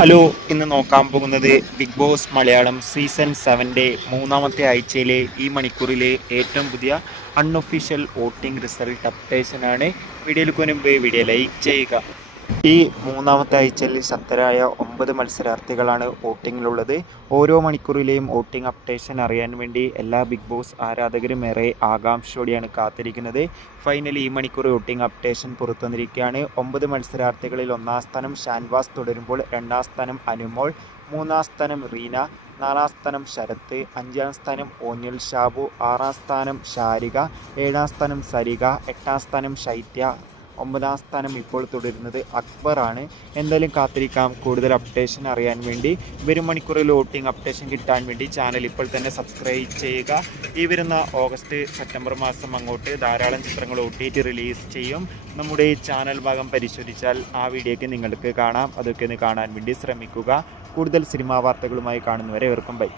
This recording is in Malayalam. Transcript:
ഹലോ ഇന്ന് നോക്കാൻ പോകുന്നത് ബിഗ് ബോസ് മലയാളം സീസൺ സെവന്റെ മൂന്നാമത്തെ ആഴ്ചയിലെ ഈ മണിക്കൂറിലെ ഏറ്റവും പുതിയ അൺഒഫീഷ്യൽ വോട്ടിംഗ് റിസൾട്ട് അപ്ഡേഷനാണ് വീഡിയോയിൽ മുൻപ് വീഡിയോ ലൈക്ക് ചെയ്യുക. ഈ മൂന്നാമത്തെ ആഴ്ചയിൽ ശക്തരായ ഒമ്പത് മത്സരാർത്ഥികളാണ് വോട്ടിങ്ങിലുള്ളത്. ഓരോ മണിക്കൂറിലെയും വോട്ടിംഗ് അപ്ഡേഷൻ അറിയാൻ വേണ്ടി എല്ലാ ബിഗ് ബോസ് ആരാധകരും ഏറെ ആകാംക്ഷയോടെയാണ് കാത്തിരിക്കുന്നത്. ഫൈനലി ഈ മണിക്കൂർ വോട്ടിംഗ് അപ്ഡേഷൻ പുറത്തു വന്നിരിക്കുകയാണ് ഒമ്പത് മത്സരാർത്ഥികളിൽ ഒന്നാം സ്ഥാനം ഷാൻവാസ് തുടരുമ്പോൾ രണ്ടാം സ്ഥാനം അനുമോൾ മൂന്നാം സ്ഥാനം റീന നാലാം സ്ഥാനം ശരത്ത് അഞ്ചാം സ്ഥാനം ഓനിൽ ഷാബു ആറാം സ്ഥാനം ഷാരിക ഏഴാം സ്ഥാനം സരിക എട്ടാം സ്ഥാനം ശൈത്യ ഒമ്പതാം സ്ഥാനം ഇപ്പോൾ തുടരുന്നത് അക്ബറാണ്. എന്തായാലും കാത്തിരിക്കാം. കൂടുതൽ അപ്ഡേഷൻ അറിയാൻ വേണ്ടി വരും മണിക്കൂറിൽ വോട്ടിംഗ് അപ്ഡേഷൻ കിട്ടാൻ വേണ്ടി ചാനൽ ഇപ്പോൾ തന്നെ സബ്സ്ക്രൈബ് ചെയ്യുക. ഈ വരുന്ന ഓഗസ്റ്റ് സെപ്റ്റംബർ മാസം അങ്ങോട്ട് ധാരാളം ചിത്രങ്ങൾ ഒ റിലീസ് ചെയ്യും. നമ്മുടെ ഈ ചാനൽ ഭാഗം പരിശോധിച്ചാൽ ആ വീഡിയോക്ക് നിങ്ങൾക്ക് കാണാം. അതൊക്കെ ഒന്ന് കാണാൻ വേണ്ടി ശ്രമിക്കുക. കൂടുതൽ സിനിമാ വാർത്തകളുമായി കാണുന്നവരെ ഏവർക്കും ബൈ.